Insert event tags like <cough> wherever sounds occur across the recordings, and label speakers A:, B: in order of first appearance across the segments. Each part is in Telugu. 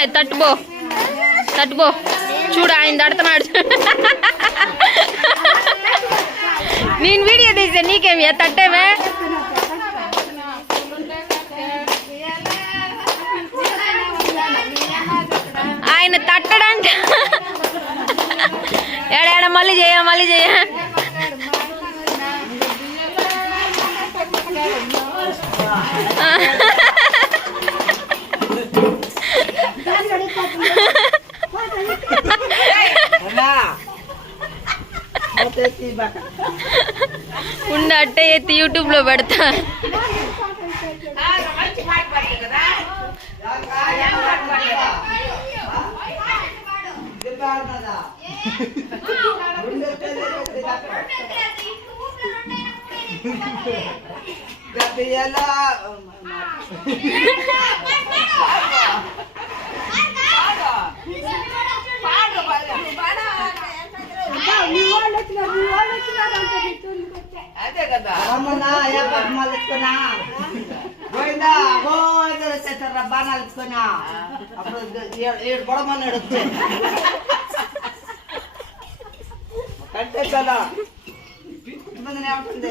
A: తట్టమే తట్టుపో తట్టుపో చూడు ఆయన తడుతున్నాడు. నేను వీడియో తీసా నీకేమి? తట్టేమే? ఆయన తట్టడంట. ఏడాడ మళ్ళీ చేయ మళ్ళీ చేయ. <laughs> ఉండ అట్టే ఎత్తి యూట్యూబ్ లో పెడతా
B: అదే కదా.
C: అమ్మనా ఏపాకు మళ్ళుకున్నా పోయిందా? గోదర చేత బాణాలు ఎత్తుకున్నా అప్పుడు ఏడు పొడమన్నాడు వచ్చే. కంటే కదా మంది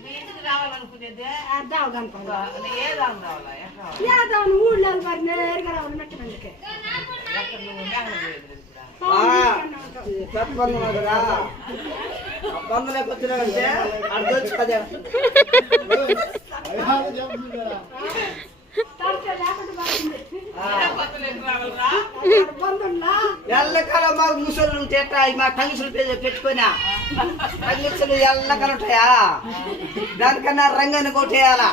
B: మీ ఇంటికి రావాలనుకునేదే నీ ఏ రాను రావాలా ఎక్కడ రావాలా?
D: ఊళ్ళో మరి నేరుగా రావాలి మెట్టమందుకే
B: ఎక్కడ నువ్వు మేఘన పోయేది ఇప్పుడు
C: చెప్పనున్నాడురా కదా ఎల్లకాలం మాకు ముసళ్ళు ఉంటే మా కంగిసులు పెట్టుకున్నా. కంగిసులు ఎల్లకాలం ఉంటాయా? దానికన్నా రంగాన్ని కొట్టేయాలా?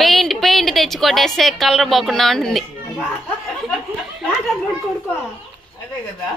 A: పెయింట్ పెయింట్ తెచ్చి కొట్టేస్తే కలర్ పోకుండా ఉంటుంది.
B: అదే కదా.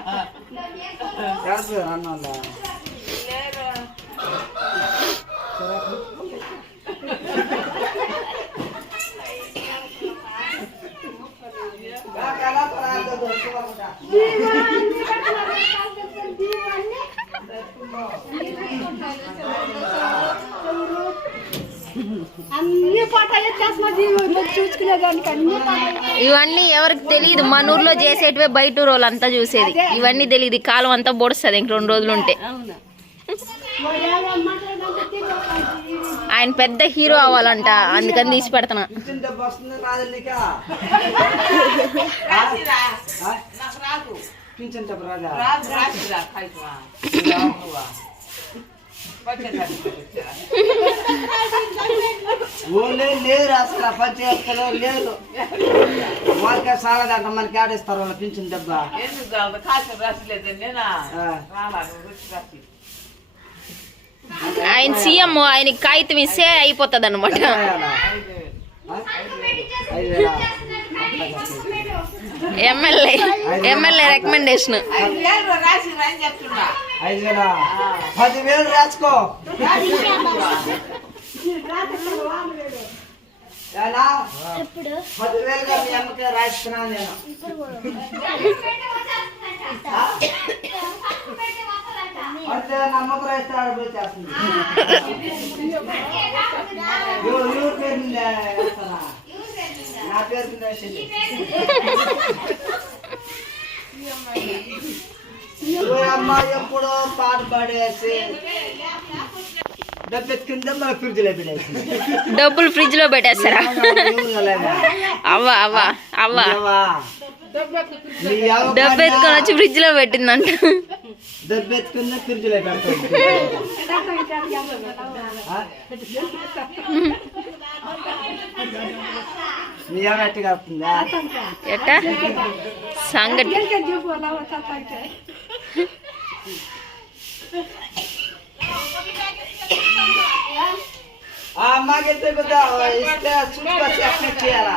A: ఇవన్నీ ఎవరికి తెలియదు. మన ఊర్లో చేసేటివే బయట ఊరు వాళ్ళంతా చూసేది ఇవన్నీ తెలియదు. కాలం అంతా పొడుస్తుంది ఇంక రెండు రోజులు ఉంటే. ఆయన పెద్ద హీరో అవ్వాలంట. అందుకని తీసి పెడతాను.
C: లేరు అసలు పంచాయతీలో లేరు. వాళ్ళకే మనకి ఆడేస్తారు వాళ్ళ పింఛన్
B: రుచి రాసి.
A: ఆయన సీఎం ఆయనకి కాగితం ఇస్తే అయిపోతుంది అనమాట ఎమ్మెల్యే ఎమ్మెల్యే రికమెండేషన్
C: పదివేలు రాసుకో. ఎలా? పదివేలుగా మీ అమ్మకే రాస్తున్నాను నేను? అంటే నమ్మకం రాస్తాడు పోయి చేస్తుంది. ఎవరు పేరు వేస్తానా? నా పేరు ఎప్పుడో పాట పాడేసి
A: డబ్బులు ఫ్రిడ్జ్లో పెట్టేస్తారా? అవ్వ అవ్వ అవ్వ. డబ్బు ఎత్తుకొని వచ్చి ఫ్రిడ్జ్లో పెట్టిందంట.
C: దెబ్బెత్తుకున్న ఫ్రిడ్జ్లో పెడతాం. ఆ? నీ ఏమ ఎట్టుగా వస్తుందా
A: ఎట్ట? సంగటి.
C: అమ్మాకి ఇస్తే చూసుకొచ్చి అట్లా చేయాలా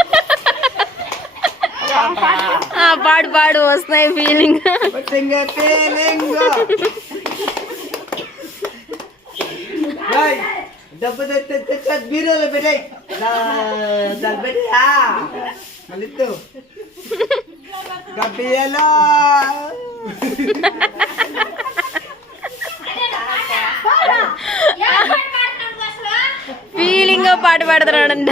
A: పాడు పాడు వస్తున్నాయి ఫీలింగ్
C: వచ్చండి పేలింగో. ఏయ్, డబ్బు తెచ్చి తెచ్చి బీరోలో పెట్టాయి దాన్ని పెట్టా మళ్ళీ ఇద్దు. గబ్బియలో
A: ఫీలింగ్ పాట పాడుతున్నాడంట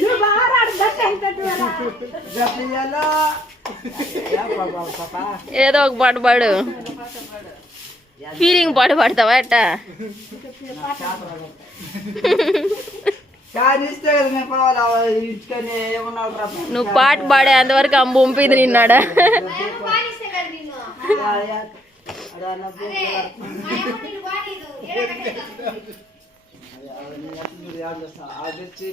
D: నువ్వు బారాడు దట్ట ఎంతట్టువరా
C: డబ్బియ్యాలో ఏ బాబా పాపా
A: ఏదో ఒక పాట పాడు ఫీలింగ్ పాట పాడతావా ఎట్ట నువ్వు పాట పాడే అంతవరకు అమ్మ పంపింది నిన్నాడా?
C: అది వచ్చి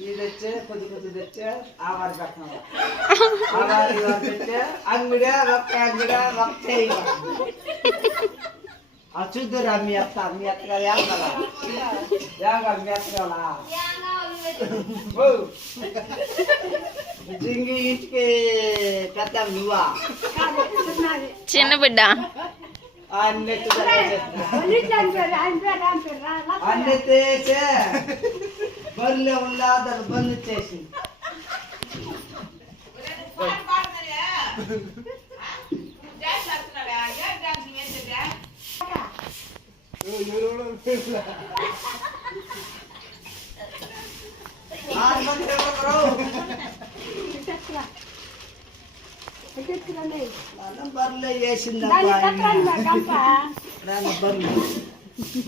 C: ఇది వచ్చి కొద్ది కొద్ది తెచ్చి ఆవారి పెడుతున్నాం ఆవారి తెచ్చి అంగిడే ఒక్క అంగిడే ఒక్క ఆ చూద్దురా మీ అత్త మీ అత్తగా ఏగల ఏగల మీ అత్తగా జింగి ఇంటికి పెద్ద నువ్వా
A: చిన్న బిడ్డ
C: అన్ని తీసే బర్రె ఉందా దాన్ని బంద్ చేసి బర్రె వేసిందమ్మా
D: గంప
C: దాని బర్రె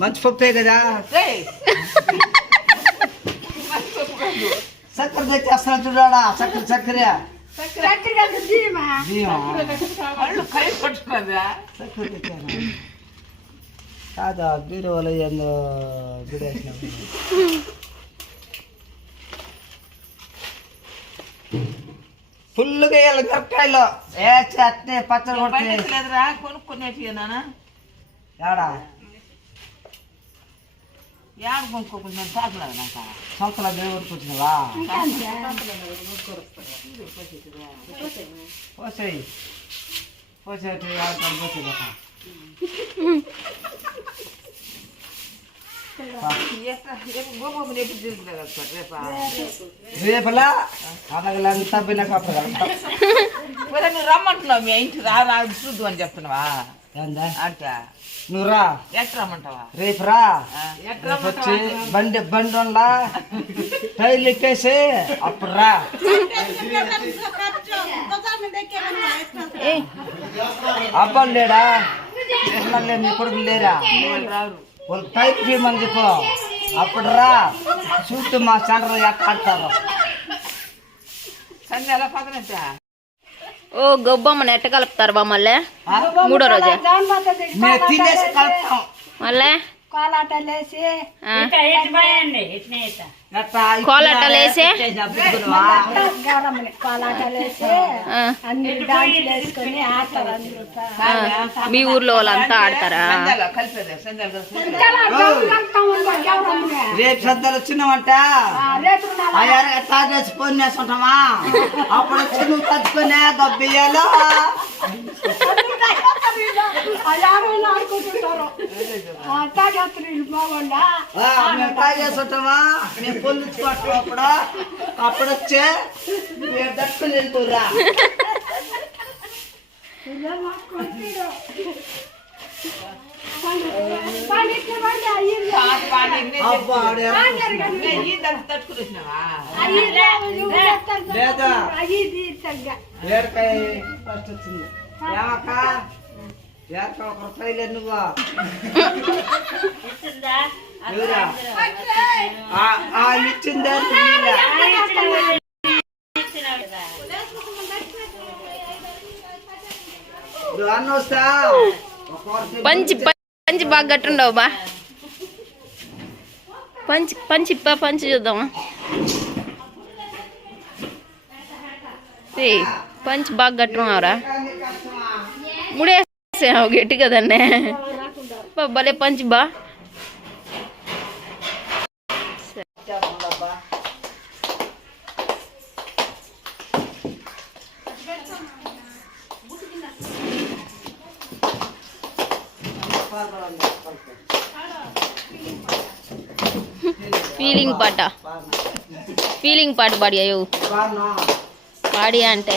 C: మంచి పప్పే కదా? చక్కెర తెచ్చేస్తున్నా చూడాడా? చక్కెర చక్కెర.
B: కొట్టుకున్నదా
C: చక్కెర తెచ్చాను. కాదా బీరువాలో ఏందో బిడేసిన ఫుల్గా వేయాలి మిరపకాయలు. ఏ చట్నీ పచ్చడి కొట్టి
B: లేదురా కొనుక్కునేటి నాన్న
C: ఏడా
B: యాడ? కొనుక్కోకుండా తాకలేదు నాక.
C: సొంతలో దేవుడికి వచ్చినవా పోసేయి. పోసేటి పోసేది
B: గోపం ఎప్పుడు తిరుగుతుంది రేపా
C: రేపలా? అనగలంతా కప్పగలంతా
B: మరి నువ్వు రమ్మంటున్నావు మీ ఇంటికి రా రా చూద్దు అని చెప్తున్నావా?
C: ఏందా?
B: అంటే?
C: నువ్వు రా.
B: ఎట్లా రమ్మంటావా?
C: రేపు రా. వచ్చి బండి బండి వల్ల టైర్లు ఎక్కేసి అప్పుడు రా. అబ్బాలు లేడా? పిల్లలు లేరు, నీ కొడుకులు లేరా?
B: రారు?
C: వాళ్ళు టైప్ చేయమని చెప్పు. అప్పుడు రా. చూస్తూ మా సెంటర్ ఎక్కడ ఆడతారు.
B: సంధ్య ఎలా పక్కనంటే
A: ఓ గొబ్బమ్మని ఎట్ట కలుపుతారు బా మళ్ళీ? మూడో రోజే.
C: మేము తినేసి కలుపుతాం
A: మళ్ళీ?
D: అన్ని డాన్సులు వేసుకొని ఆడతారు అందరూ.
A: మీ ఊర్లో వాళ్ళంతా ఆడతారా.
C: రేపు అయ్యారు ఎట్లా చేసి ఫోన్ అప్పుడు వచ్చి నువ్వు తట్టుకునే దబ్బియ్యాలో. మేము చేసుకుంటామా మేము పొందుకోవటం అప్పుడు అప్పుడు? వచ్చే మీరు తట్టుకుని వెళ్తురా
D: పండిట్ల బండి అయ్యింది
B: పాట పాడి
C: అబ్బా ఆడే.
B: ఈ దాన్ని తట్టుకుని వచ్చినావా
D: అయ్యింది
C: లేదా?
D: అయ్యింది తగ్గ
C: ఏడకాయ ఫస్ట్ వచ్చింది. ఒక రూపాయలే నువ్వు. ఇచ్చిందే
A: పంచి పంచి బాగా గట్టుండవు బా. పంచి పంచి ఇప్ప పంచి చూద్దామా పంచి బాగా గట్టున్నావురా ముడేసావు గట్టి కదన్నే బా, భలే పంచి బా
C: చేస్తుందబ్బా.
A: ఫీలింగ్ పాట ఫీలింగ్ పాట పాడి అయ్యో
C: బాగున్నా
A: పాడి అంటే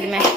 C: verme.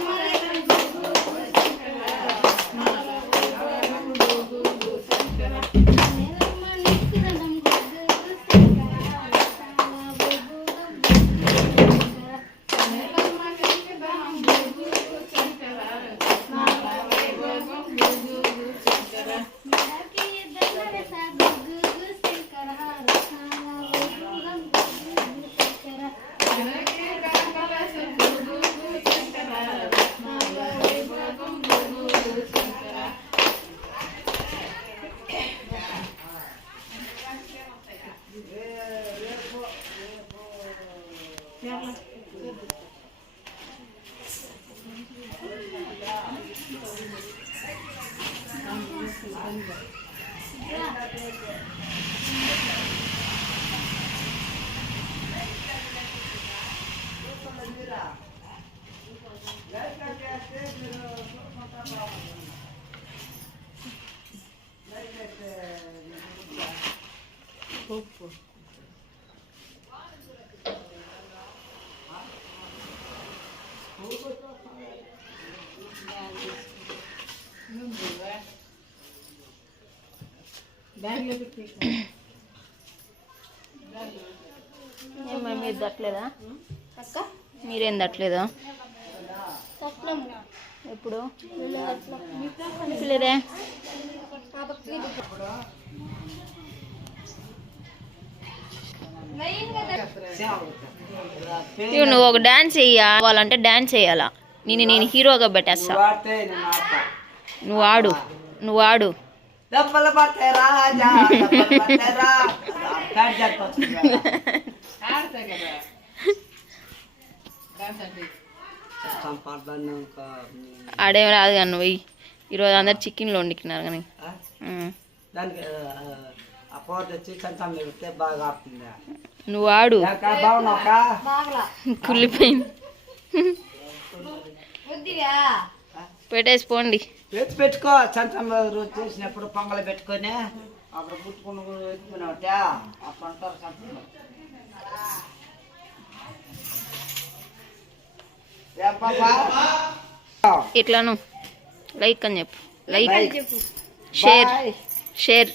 C: తీసుకొస్తే బాగుంది. అక్క
A: మీరు దట్లేదా మీరేం దట్లేదా ఎప్పుడు? లేదే ఇవి నువ్వు ఒక డాన్స్ చెయ్యాలంటే డాన్స్ చేయాలా నేను నేను హీరోగా పెట్టేస్తా. నువ్వు ఆడు నువ్వు ఆడు.
C: దెబ్బలు పడతాయి రాజా సంపాదన ఇంకా
A: ఆడేం రాదు కానీ నువ్వు. ఈరోజు అందరు చికెన్లు వండుకున్నారు కానీ.
C: దానికి
A: నువ్వు ఆడు. కుళ్ళిపోయింది. పెట్టేసి పోండి.
C: పెట్టి పెట్టుకో. చంచం రోజు చేసినప్పుడు పొంగలు పెట్టుకొని. అక్కడ పుట్టుకుని ఎత్తుకున్నావట. అప్పుడు అంటారు
A: ఇట్లాను లైక్ అని చెప్పు. లైక్. షేర్. షేర్.